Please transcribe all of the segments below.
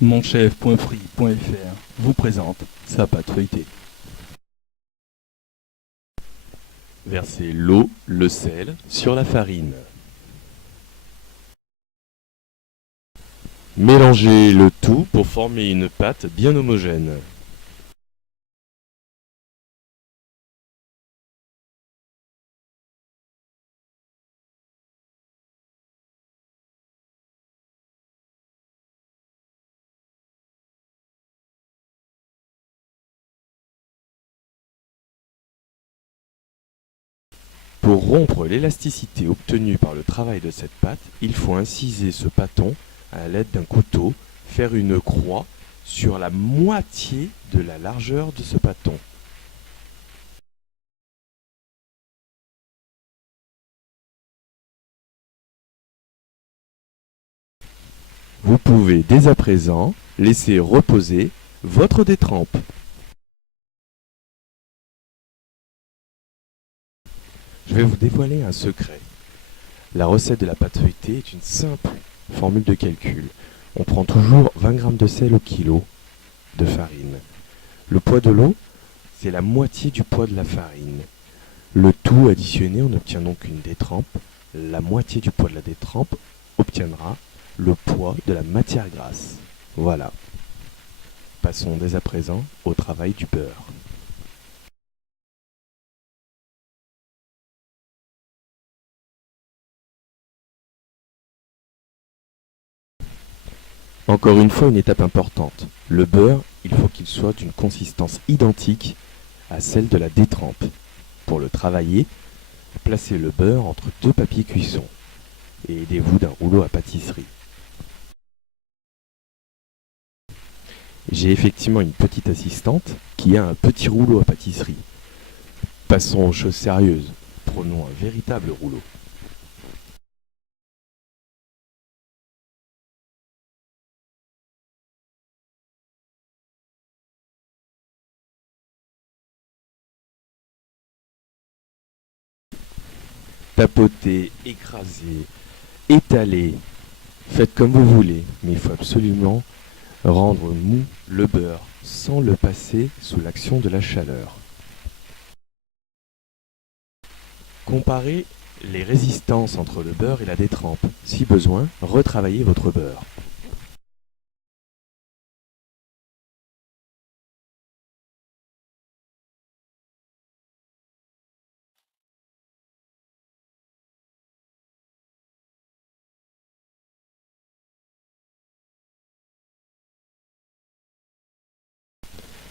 Monchef.free.fr vous présente sa pâte feuilletée. Versez l'eau, le sel sur la farine. Mélangez le tout pour former une pâte bien homogène. Pour rompre l'élasticité obtenue par le travail de cette pâte, il faut inciser ce pâton à l'aide d'un couteau, faire une croix sur la moitié de la largeur de ce pâton. Vous pouvez dès à présent laisser reposer votre détrempe. Je vais vous dévoiler un secret. La recette de la pâte feuilletée est une simple formule de calcul. On prend toujours 20 g de sel au kilo de farine. Le poids de l'eau, c'est la moitié du poids de la farine. Le tout additionné, on obtient donc une détrempe. La moitié du poids de la détrempe obtiendra le poids de la matière grasse. Voilà. Passons dès à présent au travail du beurre. Encore une fois, une étape importante. Le beurre, il faut qu'il soit d'une consistance identique à celle de la détrempe. Pour le travailler, placez le beurre entre deux papiers cuisson et aidez-vous d'un rouleau à pâtisserie. J'ai effectivement une petite assistante qui a un petit rouleau à pâtisserie. Passons aux choses sérieuses. Prenons un véritable rouleau. Tapotez, écrasez, étalez, faites comme vous voulez, mais il faut absolument rendre mou le beurre sans le passer sous l'action de la chaleur. Comparez les résistances entre le beurre et la détrempe. Si besoin, retravaillez votre beurre.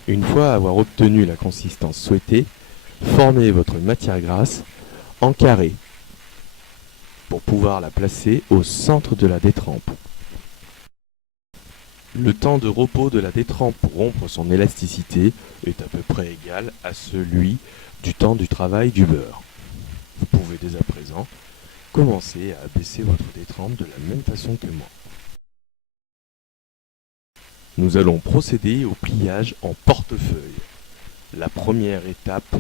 Une fois avoir obtenu la consistance souhaitée, formez votre matière grasse en carré pour pouvoir la placer au centre de la détrempe. Le temps de repos de la détrempe pour rompre son élasticité est à peu près égal à celui du temps du travail du beurre. Vous pouvez dès à présent commencer à abaisser votre détrempe de la même façon que moi. Nous allons procéder au pliage en portefeuille, la première étape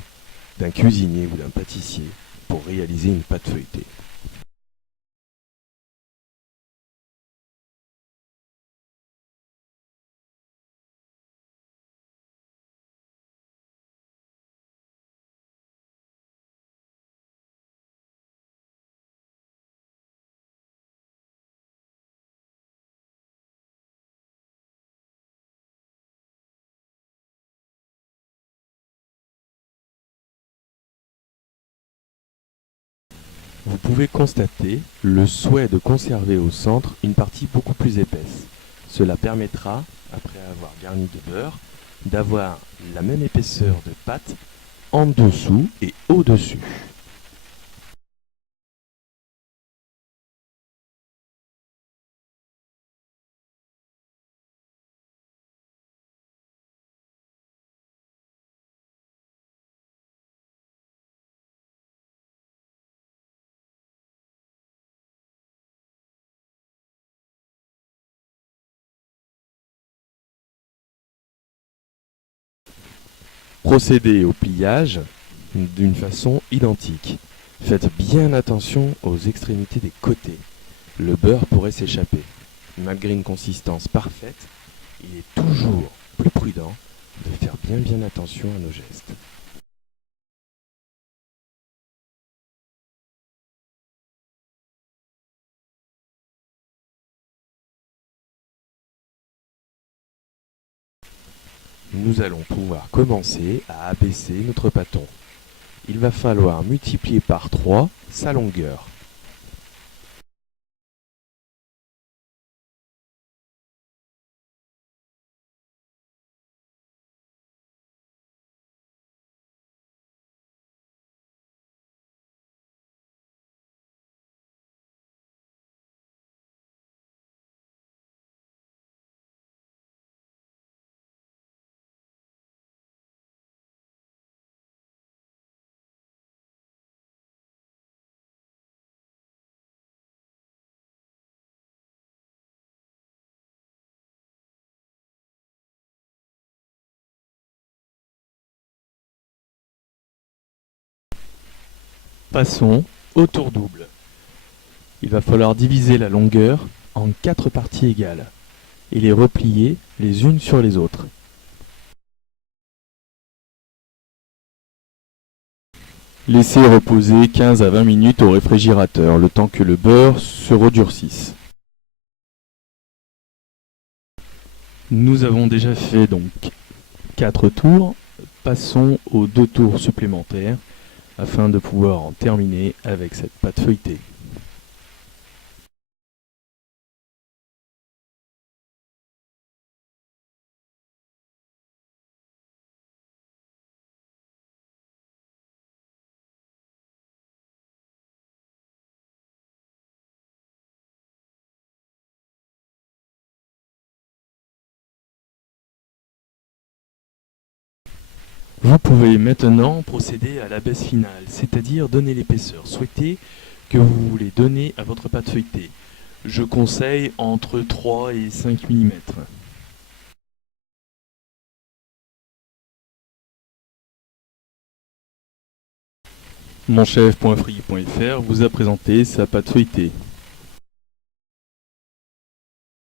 d'un cuisinier ou d'un pâtissier pour réaliser une pâte feuilletée. Vous pouvez constater le souhait de conserver au centre une partie beaucoup plus épaisse. Cela permettra, après avoir garni de beurre, d'avoir la même épaisseur de pâte en dessous et au-dessus. Procédez au pliage d'une façon identique. Faites bien attention aux extrémités des côtés. Le beurre pourrait s'échapper. Malgré une consistance parfaite, il est toujours plus prudent de faire bien attention à nos gestes. Nous allons pouvoir commencer à abaisser notre bâton. Il va falloir multiplier par 3 sa longueur. Passons au tour double. Il va falloir diviser la longueur en 4 parties égales et les replier les unes sur les autres. Laissez reposer 15 à 20 minutes au réfrigérateur, le temps que le beurre se redurcisse. Nous avons déjà fait donc 4 tours. Passons aux 2 tours supplémentaires afin de pouvoir en terminer avec cette pâte feuilletée. Vous pouvez maintenant procéder à la baisse finale, c'est-à-dire donner l'épaisseur souhaitée que vous voulez donner à votre pâte feuilletée. Je conseille entre 3 et 5 mm. Monchef.free.fr vous a présenté sa pâte feuilletée.